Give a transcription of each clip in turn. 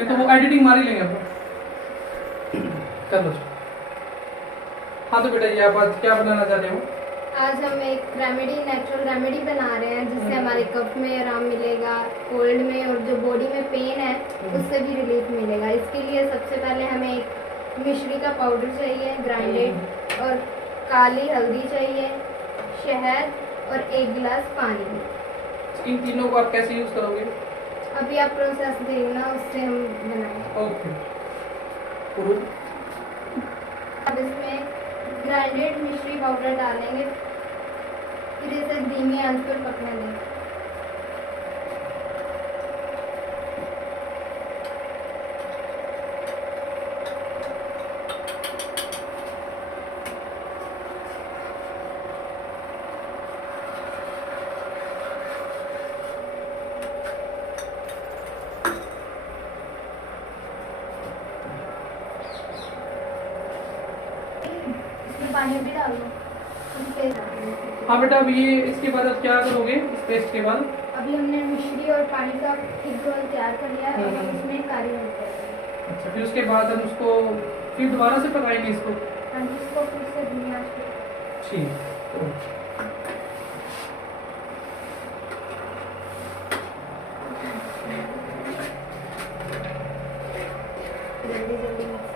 तो वो एडिटिंग मार ही लेंगे अब। चलो हाँ, तो बेटा ये आप आज क्या बनाना चाहते हो? आज हम एक नेचुरल रेमेडी बना रहे हैं जिससे हमारे कफ में आराम मिलेगा, कोल्ड में, और जो बॉडी में पेन है उससे भी रिलीफ मिलेगा। इसके लिए सबसे पहले हमें एक मिश्री का पाउडर चाहिए ग्राइंडेड, और काली हल्दी चाहिए, शहद और 1 गिलास पानी। इन तीनों को आप कैसे यूज करोगे? अभी आप प्रोसेस देखना, उससे हम बनाएंगे। ओके। अब इसमें ग्राइंडेड मिश्री पाउडर डालेंगे, फिर इसे धीमी आंच पर पकने देंगे। पानी भी डाल दो। हाँ बेटा, अब ये इसके बाद अब क्या करोगे इस पेस्ट के बाद? अभी हमने मिश्री और पानी का एक घोल तैयार कर लिया है, अब इसमें काली मिर्च डालेंगे। अच्छा, फिर उसके बाद हम उसको फिर दोबारा से पकाएंगे इसको? हाँ जी, इसको फिर से धीमी आंच पे। ठीक। जल्दी जल्दी मिक्स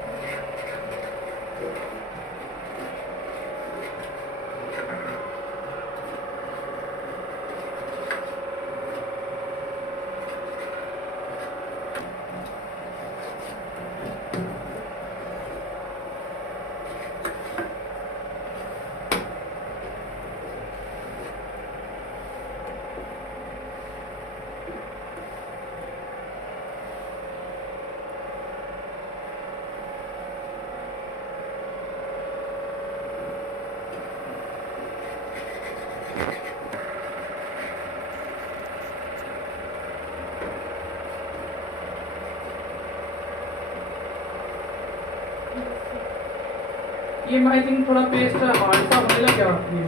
ये आई थिंक थोड़ा पेस्ट हार्ड सा होने लग गया ये,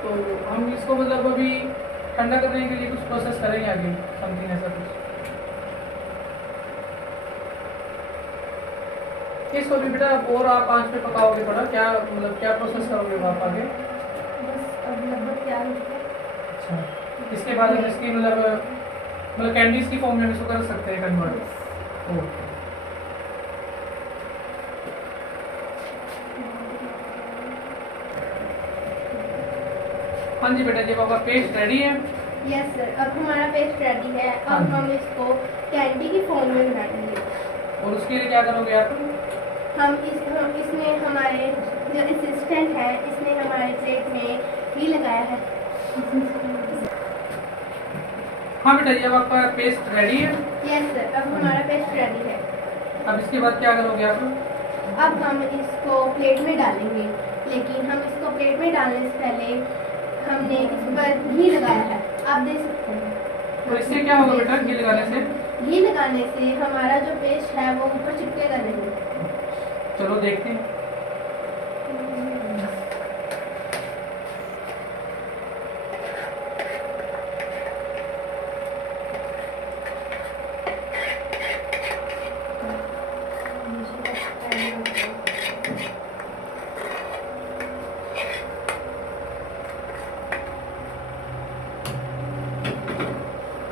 तो हम इसको मतलब अभी ठंडा करने के लिए कुछ प्रोसेस करेंगे आगे, समथिंग ऐसा कुछ। इसको भी बेटा और आप आंच पे पकाओगे थोड़ा, क्या मतलब क्या प्रोसेस करोगे आप आगे? बस अब लगभग तैयार हो गया। अच्छा, इसके बाद हम इसकी मतलब कैंडीज की फॉर्म में इसको कर सकते हैं कन्वर्ट। ओके। हाँ जी बेटा, जब आपका पेस्ट रेडी है? यस सर, अब हमारा पेस्ट रेडी है। अब हम इसको कैंडी की फॉर्म में बनाएंगे। और उसके लिए क्या करोगे आप? हम इसमें हमारे जो असिस्टेंट है, इसने हमारे प्लेट में घी लगाया है। हाँ बेटा, जब आपका पेस्ट रेडी है? यस सर, अब हमारा पेस्ट रेडी है। अब इसके बाद क्या करोगे आप? अब हम इसको प्लेट में डालेंगे, लेकिन हम इसको प्लेट में डालने से पहले हमने इस पर घी लगाया है, आप देख सकते हैं। तो इससे क्या होगा बेटा घी लगाने से? घी लगाने से हमारा जो पेस्ट है वो ऊपर चिपकेगा नहीं। चलो देखते हैं।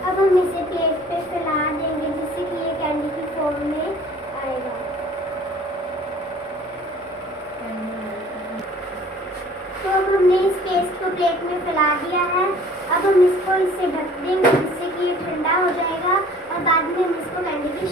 अब हम इसे प्लेट पे फैला देंगे जिससे कि ये कैंडी की फॉर्म में आएगा। तो अब हमने इस पेस्ट को प्लेट में फैला दिया है। अब हम इसको इससे ढक देंगे जिससे कि ये ठंडा हो जाएगा, और बाद में हम इसको कैंडी की